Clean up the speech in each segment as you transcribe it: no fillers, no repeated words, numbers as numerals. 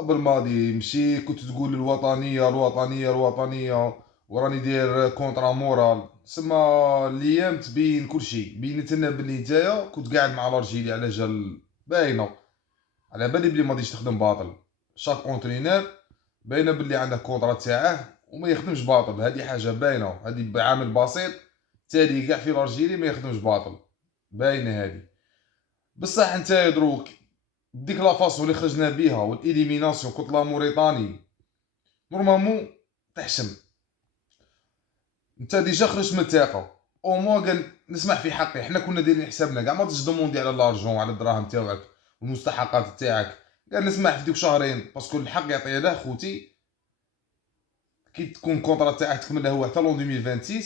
بالماضي مشي كنت تقول الوطنيه الوطنيه الوطنيه، وراني داير كونطرا مورال، سما الايام تبين كلشي، بينت لنا بلي نتايا كنت قاعد مع لارجيلي على جال باينه، على بالي بلي ما غاديش تخدم باطل. شاك اونترينور باينه بلي عنده كونطرا تاعه وما يخدمش باطل، هذه حاجه باينه، هذه بعامل بسيط تالي كاع في لارجيلي ما يخدمش باطل، باينه هذه. بصح انت دروك ديك لا فاصون اللي خرجنا بها والاليميناسيون كنت لا موريتاني نورمالمون تحشم. انت ديجا خرجت من الثقه، او موا قال نسمح في حقي، حنا كنا دايرين حسابنا كاع ما تجي دوموندي على لارجون على الدراهم تاعك والمستحقات تاعك. قال نسمح في ديك شهرين باسكو الحق يعطيه له خوتي، كي تكون كونطرا تاعك تكمل له هو حتى لون 2026،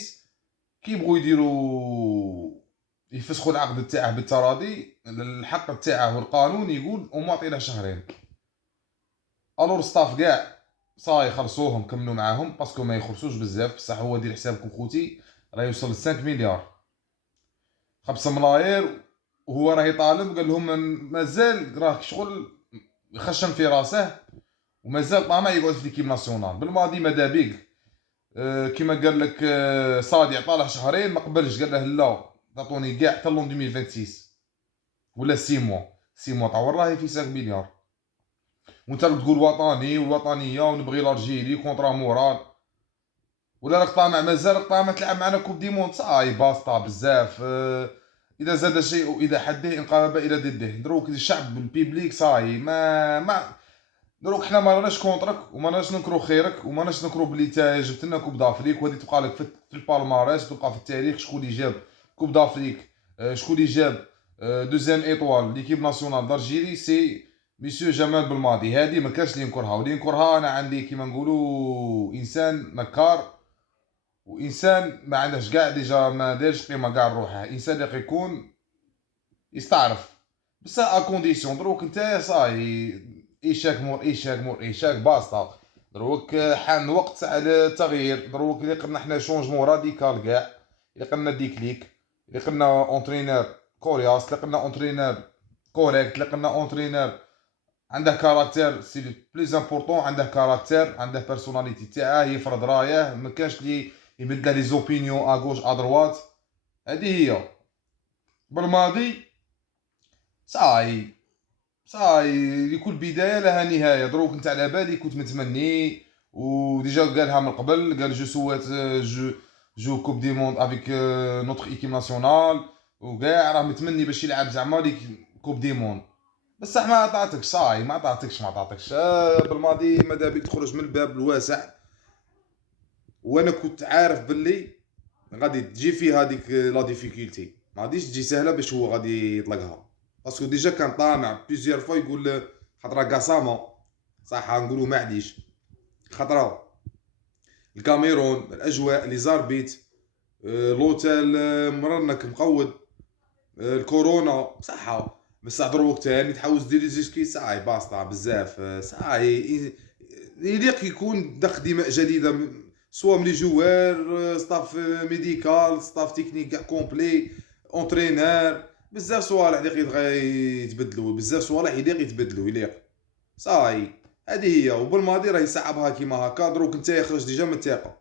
كي يبغوا يديروا يفسخوا العقد تاعه بالتراضي، الحق تاعه والقانون يقول وما عطينا شهرين. الور ستاف كاع صاي خلصوهم كملوا معاهم باسكو ما يخلصوش بزاف، بصح هو دير حسابكم خوتي راه يوصل ل 5 مليار 5 ملايير، وهو راه يطالب قال لهم مازال راه شغل يخشم في راسه ومازال طامع يقعد في ليكيب ناسيونال. بالماضي مادا بيك كيما قال لك صادي عطاله شهرين ما قبلش، قال له لا تعطوني كاع حتى لون 2026 ولا 6 موا، 6 موا طور راهي في 5 مليار. وانت تقول وطني والوطنيه ونبغي لارجيري كونترا مورال، ولا راك طامع مازال راك طامع تلعب معنا كوب دي موند صاي باسطا بزاف. اذا زاد شيء اذا حده انقلب الى ضده، دروك الشعب البيبليك صاي ما دروك حنا ما راناش كونترك وما راناش نكرو خيرك وما راناش نكرو بلي تا جبت لنا كوب دافريك وهذه تبقى لك في البالماريس، تبقى في التاريخ شكون اللي جاب كوب دافريك، شكون اللي جاب دوزيام ايطوال ليكيب ناسيونال دالجيري، سي مسيو جمال بالماضي. هذه ما كانش اللي ينكرها، واللي ينكرها انا عندي كيما نقولوا انسان نكار، وانسان ما عندهش كاع ديجا ما دارش قيمه كاع لروحه، انسان اللي يكون يستعرف بصح ا كونديسيون. دروك نتايا صاي ايشاك مور ايشاك مور ايشاك باسطا، دروك حان وقت على التغيير. دروك اللي قلنا حنا شونجمون راديكال كاع، اللي قلنا ديكليك، اللي قلنا اونترينور كورياس، اللي قلنا اونترينور كوريكت، اللي قلنا اونترينور عنده كاركتير سي بليز امبورطون، عنده كاركتير عنده بيرسوناليتي تاعه يفرض رايه، ما كانش لي يبدل لي زوبينيون ا غوش ا دروات. هذه هي بالماضي صاي صاي لكل بدايه لها نهايه. دروك انت على بالي كنت متمني وديجا قالها من قبل، قال جو سويت جو كوب دي موند افيك نوتر ايكيب ناسيونال، وكاع راه متمني باش يلعب زعما ليك كوب دي موند. بصح ما عطاتكش صاي ما عطاتكش بالماضي ماذا بيك تخرج من الباب الواسع. وانا كنت عارف باللي غادي تجي فيه هذيك لا ديفيكولتي، ما غاديش تجي سهله باش هو غادي يطلقها، باسكو ديجا كان طامع بليزيور فوا يقول خطره قاسامه صح نقولوا معليش، خطره الكاميرون الاجواء لي زاربيت لوتيل مرنك مقود الكورونا صح. بصح دروك تاني تحوس دير زيسكي صاي باسطا بزاف صاي يليق يكون دخ دماء جديده سوا من لي جوار ستاف ميديكال ستاف تكنيك كاع كومبلي اونترينور، بزاف صوالح يليق يتبدلوا، بزاف صوالح يليق يتبدلوا يليق صاي. هذه هي وبالماضي راه يصعبها كيما هكا. دروك انت يخرج ديجا من الثقه،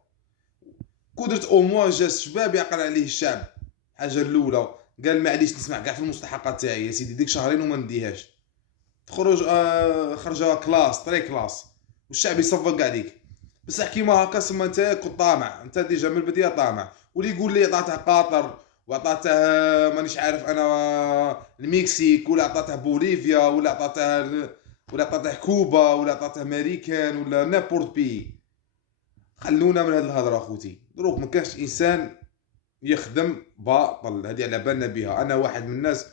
قدرت او موا جا الشباب يعقل عليه الشعب. الحاجه الاولى قال معليش نسمع كاع في المستحقات تاعي يا سيدي ديك شهرين وما نديهاش، تخرج خرجها كلاس تري كلاس والشعب يصفق عليك. بصح كيما هكا سما انت كنت طامع، انت ديجا من البدايه طامع، واللي يقول لي عطاته قطر وعطاته مانيش عارف انا المكسيك ولا عطاته بوليفيا ولا عطاته كوبا ولا عطاته امريكان ولا نابورت بي. خلونا من هاد الهضره اخوتي، دروك ما كانش انسان يخدم باطل، هذه على بالنا بها. انا واحد من الناس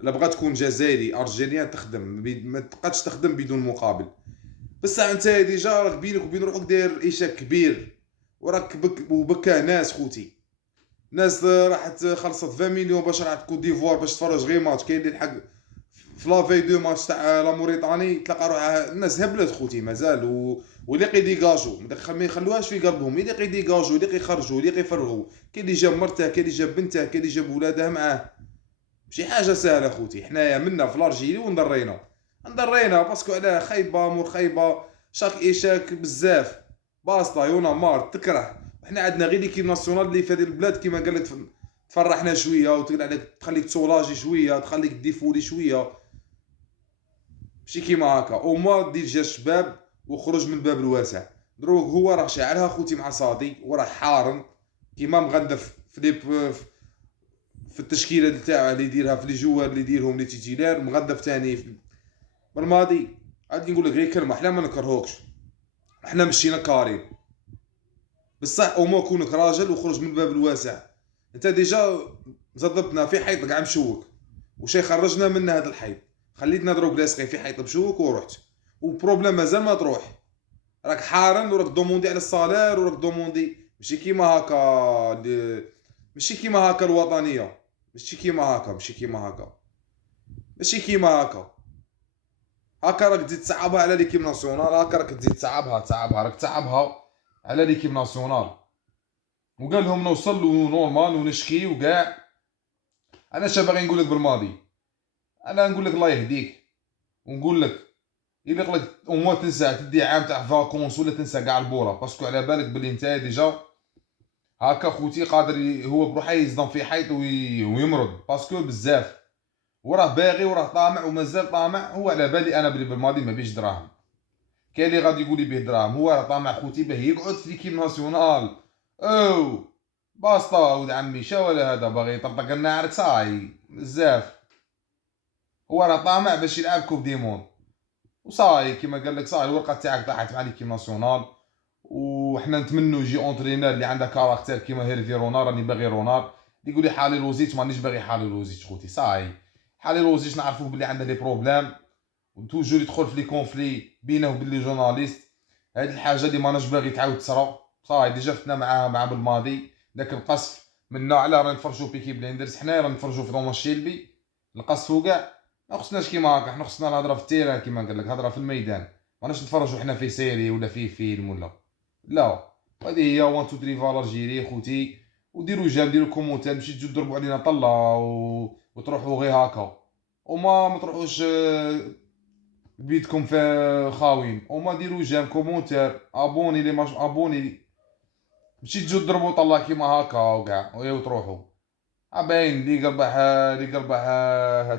لا بغات تكون جزائري ارجينيان تخدم ما تبقاش تخدم بدون مقابل. بصح انت ديجا راك بينك وبين روحك داير ايشاك كبير، وراك وبكى ناس خوتي، ناس راحت خلصت 20 مليون باش راحت كوت ديفوار باش تفرج غير ماتش، كاين اللي الحق في لافي دو ماتش تاع لا موريتاني تلقى روحها الناس هبلت خوتي مازال واللي يديكاجو ما يخلوهاش في قلبهم، اللي يديكاجو اللي يخرجوا اللي يفرغوا، كاين اللي جاب مرته كاين اللي جاب بنته كاين اللي جاب ولادها معاه. ماشي حاجه سهله خوتي، حنايا منا في لارجيري وندرينا انضرينا باسكو علاه خايبه مور خايبه، شاك ايشاك بزاف، باسطا يونا مار تكره. وحنا عندنا غير ليكيب ناسيونال اللي في هذه البلاد كيما قال لك تفرحنا شويه وتقول عليك تخليك تسولاجي شويه، تخليك ديفولي شويه، ماشي كيما هكا. او ما دير جا الشباب وخرج من الباب الواسع. دروك هو راه شاعلها خوتي مع صادي وراه حارن كيما مغندف في لي في التشكيله تاعو اللي يديرها في لي جوار اللي يديرهم لي تيتيلار، مغندف ثاني في بالماضي. عاد نقول لك غير كلمه، احنا ما نكرهوكش، احنا مشينا كارين بصح او ما كونك راجل وخرج من الباب الواسع. انت ديجا زضبتنا في حيط قاع مشوك، وشي خرجنا من هذا الحيط، خليتنا دروك لاصقين في حيط مشوك ورحت، وبروبليم مازال ما تروح. راك حارن وراك دوموندي على الصالير وراك دوموندي، ماشي كيما هكا ماشي كيما هكا الوطنيه، ماشي كيما هكا، ماشي كيما هكا، ماشي كيما هكا. هكا راك تزيد تصعبها على ليكيب ناسيونال، هكا راك تزيد تصعبها راك تصعبها على ليكيب ناسيونال. وقال لهم نوصل نورمال ونشكي وكاع. انا شا باغي نقول لك بالماضي، انا نقول لك الله يهديك، ونقول لك الا قلت او تنسى تدي عام تاع فاكونس ولا تنسى كاع البورا، باسكو على بالك بلي نتا ديجا هكا خوتي قادر هو بروحه يصدم في حيط ويمرض باسكو بزاف. وراه باغي وراه طامع ومازال طامع. هو على بالي انا بلي بالماضي ما بيش دراهم، كاين اللي غادي يقول لي به دراهم. هو راه طامع خوتي باه يقعد في ليكيب ناسيونال. او باسطا ولد عمي شا ولا هذا باغي يطرطق النعرك صاي بزاف. هو راه طامع باش يلعب كوب دي موند وصاي كيما قال لك صاي الورقه تاعك طاحت مع ليكيب ناسيونال. وحنا نتمنوا يجي اونترينور اللي عنده كاركتير كيما هيرفي رونار. راني باغي رونار اللي يقول لي حالي لوزيتش، مانيش باغي حالي لوزيتش خوتي صاي. حالي لوزيتش نعرفوه بلي عنده لي بروبلام وتوجور يدخل في لي كونفلي بينه وبين لي جورناليست. هاد الحاجه اللي ماناش باغي تعاود تصرا صاي. ديجا فتنا مع بالماضي داك القصف منا على راه نتفرجوا بيكي بليندرز، حنا راه نتفرجوا في دوما شيلبي القصف وكاع. ما خصناش كيما هكا، حنا خصنا الهضره في التيران كيما قال لك، هضره في الميدان. ماناش نتفرجوا حنا في سيري ولا في فيلم ولا لا. هذه هي 1 2 3 فالور جيري خوتي. وديروا جيم ديروا كومونتير، ماشي تجوا تضربوا علينا طله وتروحوا غير هكا. وما تروحوش بيدكم في خاوين. وما ديروا جيم كومونتير ابوني لي ماش ابوني، ماشي تجوا تضربوا طله كيما هكا وكاع وتروحوا. باين اللي قربح اللي قربح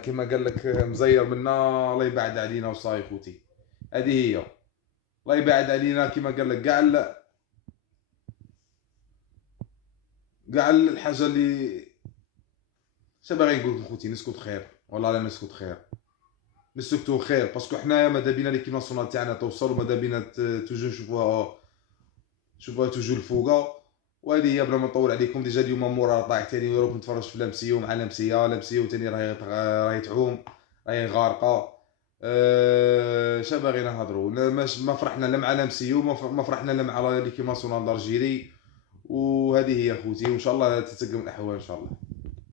كيما قال لك مزير منا الله يبعد علينا وصاي خوتي. هذه هي الله يبعد علينا كيما قال لك كاع الحاجه اللي شا باغي نقول خوتي. نسكت خير والله لا نسكت خير، نسكتو خير باسكو حنايا مادا بينا ليكيب ناسيونال تاعنا توصل ومادا بينا توجو نشوفوها توجو الفوقا. وهذه هي بلا ما نطول عليكم. ديجا اليوم مورا طايح تاني وراك نتفرج في لامسيو مع لامسيه تاني راهي تعوم راهي غارقه. شا باغي نهضروا ما فرحنا لا مع لامسيو ما فرحنا لا مع ليكيب ناسيونال دالجيري. وهذه هي خوتي وان شاء الله تتقم الاحوال ان شاء الله.